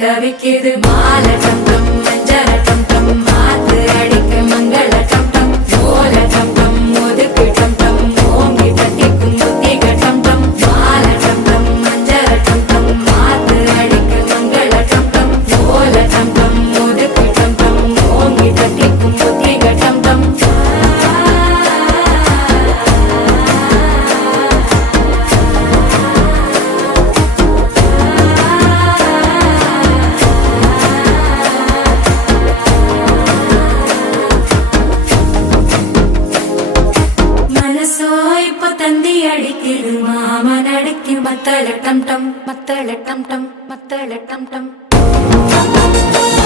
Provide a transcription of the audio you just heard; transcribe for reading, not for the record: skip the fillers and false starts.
தவிக்குது மால டம் டம் மஞ்சள டம் டம் மாத்து அடிக்க மங்கள டம் டம் ஓல டம் டம் ஒதுக்கு டம் டம் ஓங்கி தட்டிக்கும் புத்திக டம் டம் மால டம் டம் மஞ்சள டம் டம் மாத்து அடிக்க மங்கள டம் டம் ஓல டம் டம் ஒதுக்கு டம் டம் ஓங்கி தட்டிக்கும் புத்திக டம் டம் தந்தி அடிக்குது மாமன் அடிக்கு மத்தள டம் டம் மத்தள டம் டம் மத்தள டம் டம்